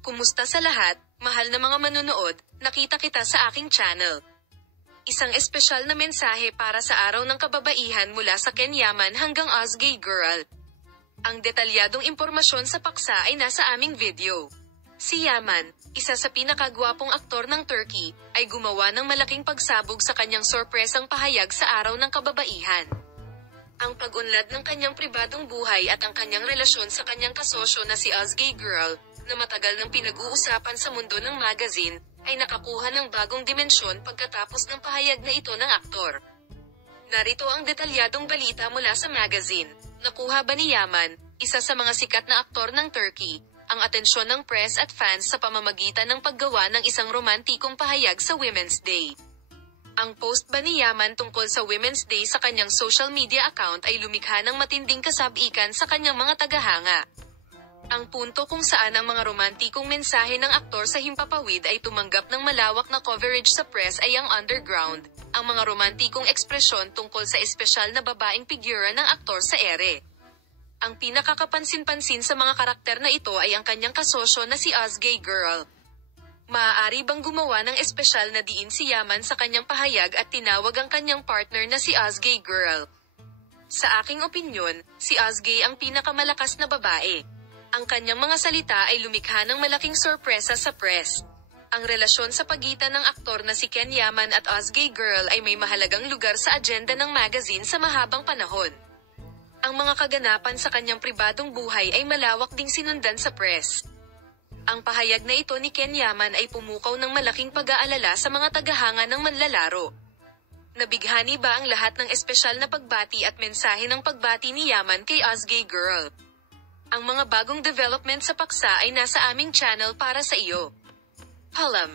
Kumusta sa lahat, mahal na mga manonood, nakita kita sa aking channel. Isang espesyal na mensahe para sa araw ng kababaihan mula sa Ken Yaman hanggang Ozgay Girl. Ang detalyadong impormasyon sa paksa ay nasa aming video. Si Yaman, isa sa pinakagwapong aktor ng Turkey, ay gumawa ng malaking pagsabog sa kanyang sorpresang pahayag sa araw ng kababaihan. Ang pag-unlad ng kanyang pribadong buhay at ang kanyang relasyon sa kanyang kasosyo na si Ozgay Girl, na matagal nang pinag-uusapan sa mundo ng magazine, ay nakakuha ng bagong dimensyon pagkatapos ng pahayag na ito ng aktor. Narito ang detalyadong balita mula sa magazine. Nakuha ba ni Yaman, isa sa mga sikat na aktor ng Turkey, ang atensyon ng press at fans sa pamamagitan ng paggawa ng isang romantikong pahayag sa Women's Day? Ang post ba ni Yaman tungkol sa Women's Day sa kanyang social media account ay lumikha ng matinding kasabikan sa kanyang mga tagahanga. Ang punto kung saan ang mga romantikong mensahe ng aktor sa himpapawid ay tumanggap ng malawak na coverage sa press ay ang underground, ang mga romantikong ekspresyon tungkol sa espesyal na babaeng figura ng aktor sa ere. Ang pinakakapansin-pansin sa mga karakter na ito ay ang kanyang kasosyo na si Ozgay Girl. Maaari bang gumawa ng espesyal na diin si Yaman sa kanyang pahayag at tinawag ang kanyang partner na si Ozgay Girl? Sa aking opinyon, si Ozgay ang pinakamalakas na babae. Ang kanyang mga salita ay lumikha ng malaking sorpresa sa press. Ang relasyon sa pagitan ng aktor na si Ken Yaman at Ozgay Girl ay may mahalagang lugar sa agenda ng magazine sa mahabang panahon. Ang mga kaganapan sa kanyang pribadong buhay ay malawak ding sinundan sa press. Ang pahayag na ito ni Ken Yaman ay pumukaw ng malaking pag-aalala sa mga tagahanga ng manlalaro. Nabighani ba ang lahat ng espesyal na pagbati at mensahe ng pagbati ni Yaman kay Ozgay Girl? Ang mga bagong development sa paksa ay nasa aming channel para sa iyo. Paalam!